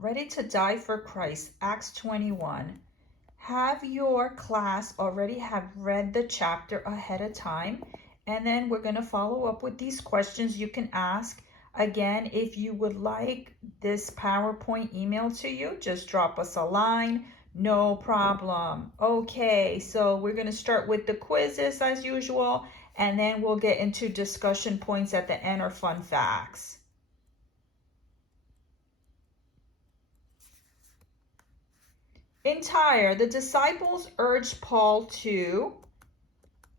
Ready to die for Christ, Acts 21. Have your class already have read the chapter ahead of time? And then we're going to follow up with these questions you can ask. Again, if you would like this PowerPoint email to you, just drop us a line. No problem. Okay, so we're going to start with the quizzes as usual, and then we'll get into discussion points at the end or fun facts. In Tyre, the disciples urged Paul to,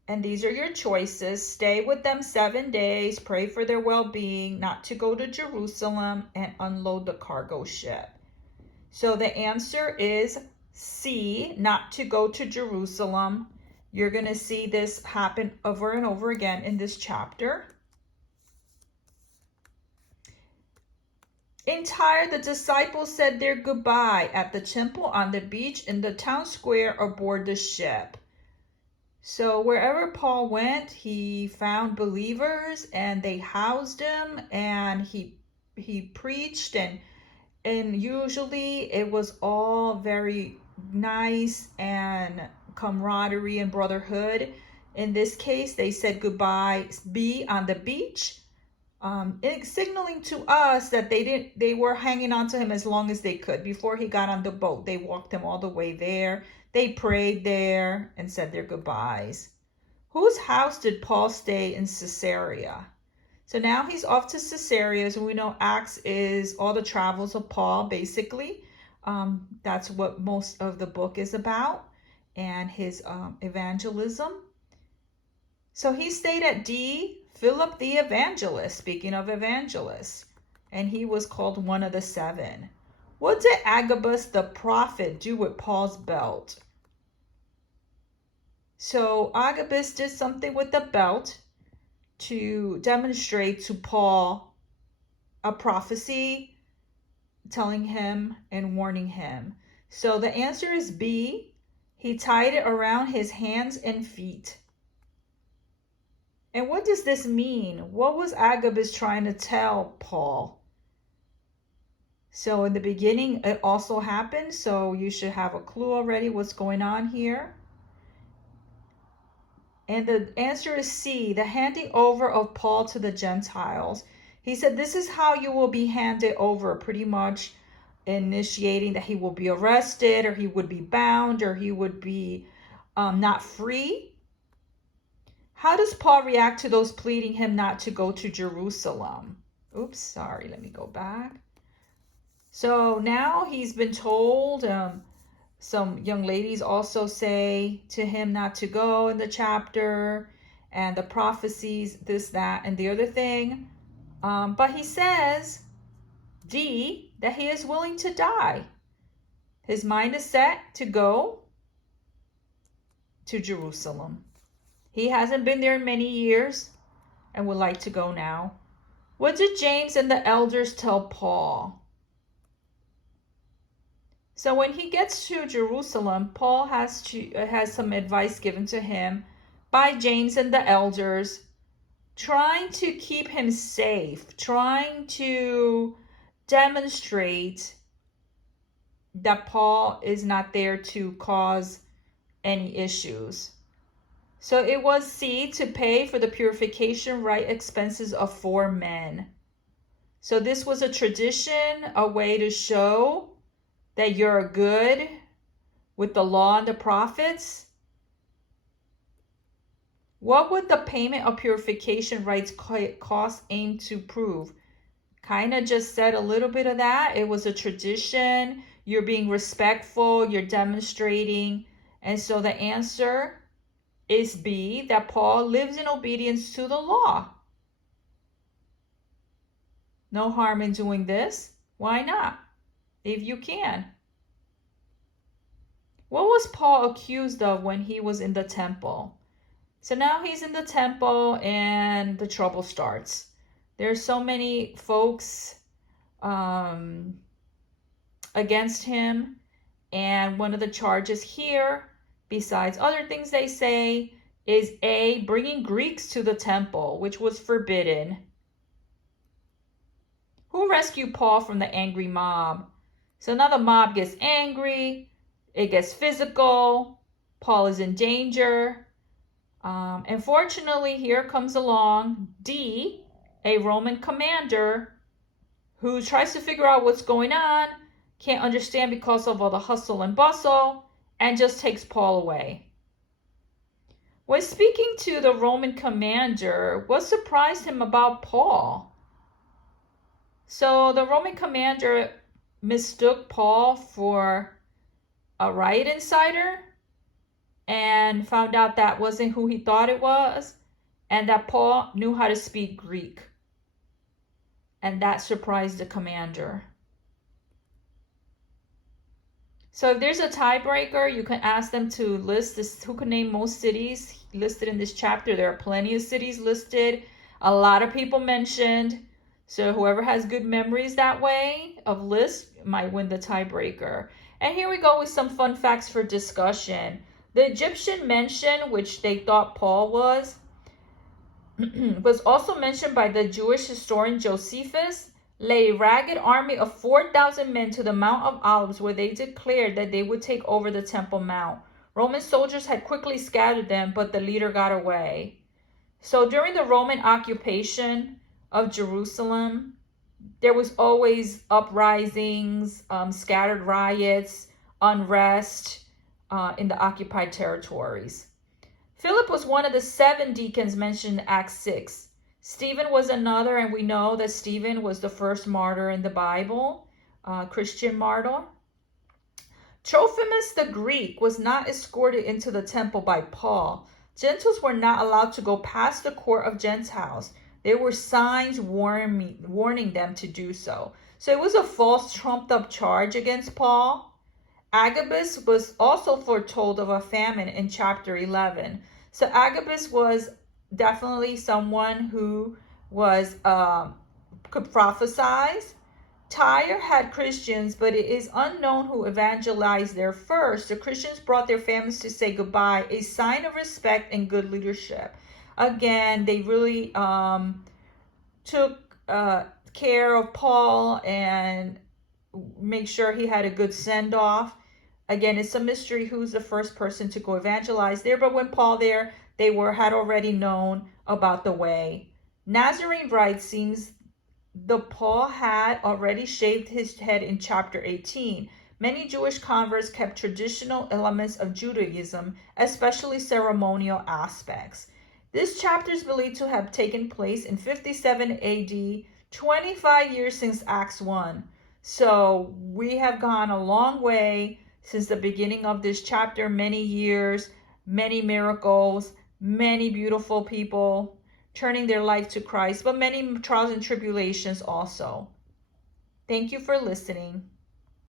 and these are your choices, stay with them 7 days, pray for their well-being, not to go to Jerusalem, and unload the cargo ship. So the answer is C, not to go to Jerusalem. You're going to see this happen over and over again in this chapter. In Tyre, the disciples said their goodbye at the temple, on the beach, in the town square, aboard the ship. So wherever Paul went, he found believers and they housed him, and he preached, and usually it was all very nice and camaraderie and brotherhood. In this case, they said goodbye be on the beach, signaling to us that they were hanging on to him as long as they could. Before he got on the boat, they walked him all the way there. They prayed there and said their goodbyes. Whose house did Paul stay in Caesarea? So now he's off to Caesarea. So we know Acts is all the travels of Paul, basically. That's what most of the book is about, and his evangelism. So he stayed at D, Philip the evangelist, speaking of evangelists, and he was called one of the 7. What did Agabus the prophet do with Paul's belt? So Agabus did something with the belt to demonstrate to Paul a prophecy, telling him and warning him. So the answer is B. He tied it around his hands and feet. And what does this mean? What was Agabus trying to tell Paul? So in the beginning, it also happened. So you should have a clue already what's going on here. And the answer is C, the handing over of Paul to the Gentiles. He said, this is how you will be handed over, pretty much initiating that he will be arrested, or he would be bound, or he would be not free. How does Paul react to those pleading him not to go to Jerusalem? Oops, sorry, let me go back. So now he's been told, some young ladies also say to him not to go in the chapter, and the prophecies, this, that, and the other thing. But he says, D, that he is willing to die. His mind is set to go to Jerusalem. He hasn't been there in many years and would like to go now. What did James and the elders tell Paul? So when he gets to Jerusalem, Paul has some advice given to him by James and the elders, trying to keep him safe, trying to demonstrate that Paul is not there to cause any issues. So it was C, to pay for the purification rite expenses of 4 men. So this was a tradition, a way to show that you're good with the law and the prophets. What would the payment of purification rites cost aim to prove? Kind of just said a little bit of that. It was a tradition. You're being respectful. You're demonstrating. And so the answer is B, that Paul lives in obedience to the law. No harm in doing this. Why not? If you can. What was Paul accused of when he was in the temple? So now he's in the temple and the trouble starts. There's so many folks against him. And one of the charges here, besides other things they say, is A, bringing Greeks to the temple, which was forbidden. Who rescued Paul from the angry mob? So now the mob gets angry. It gets physical. Paul is in danger. Unfortunately, here comes along D, a Roman commander, who tries to figure out what's going on, can't understand because of all the hustle and bustle, and just takes Paul away. When speaking to the Roman commander, what surprised him about Paul? So the Roman commander mistook Paul for a riot insider and found out that wasn't who he thought it was, and that Paul knew how to speak Greek. And that surprised the commander. So if there's a tiebreaker, you can ask them to list this, who can name most cities listed in this chapter. There are plenty of cities listed, a lot of people mentioned. So whoever has good memories that way of lists might win the tiebreaker. And here we go with some fun facts for discussion. The Egyptian mention, which they thought Paul was also mentioned by the Jewish historian Josephus, led a ragged army of 4,000 men to the Mount of Olives, where they declared that they would take over the Temple Mount. Roman soldiers had quickly scattered them, but the leader got away. So during the Roman occupation of Jerusalem, there was always uprisings, scattered riots, unrest in the occupied territories. Philip was one of the 7 deacons mentioned in Acts 6. Stephen was another, and we know that Stephen was the first martyr in the Bible, Christian martyr. Trophimus the Greek was not escorted into the temple by Paul. Gentiles were not allowed to go past the court of Gentiles. There were signs warning them to do so. So it was a false, trumped-up charge against Paul. Agabus was also foretold of a famine in chapter 11. So Agabus was definitely someone who was could prophesize. Tyre had Christians, but it is unknown who evangelized there first. The Christians brought their families to say goodbye, a sign of respect and good leadership. Again, they really took care of Paul and make sure he had a good send-off. Again, it's a mystery who's the first person to go evangelize there, but when Paul there, they had already known about the way. Nazarene rite seems the Paul had already shaved his head in chapter 18. Many Jewish converts kept traditional elements of Judaism, especially ceremonial aspects. This chapter is believed to have taken place in 57 AD, 25 years since Acts 1. So we have gone a long way since the beginning of this chapter, many years, many miracles, many beautiful people turning their life to Christ, but many trials and tribulations also. Thank you for listening.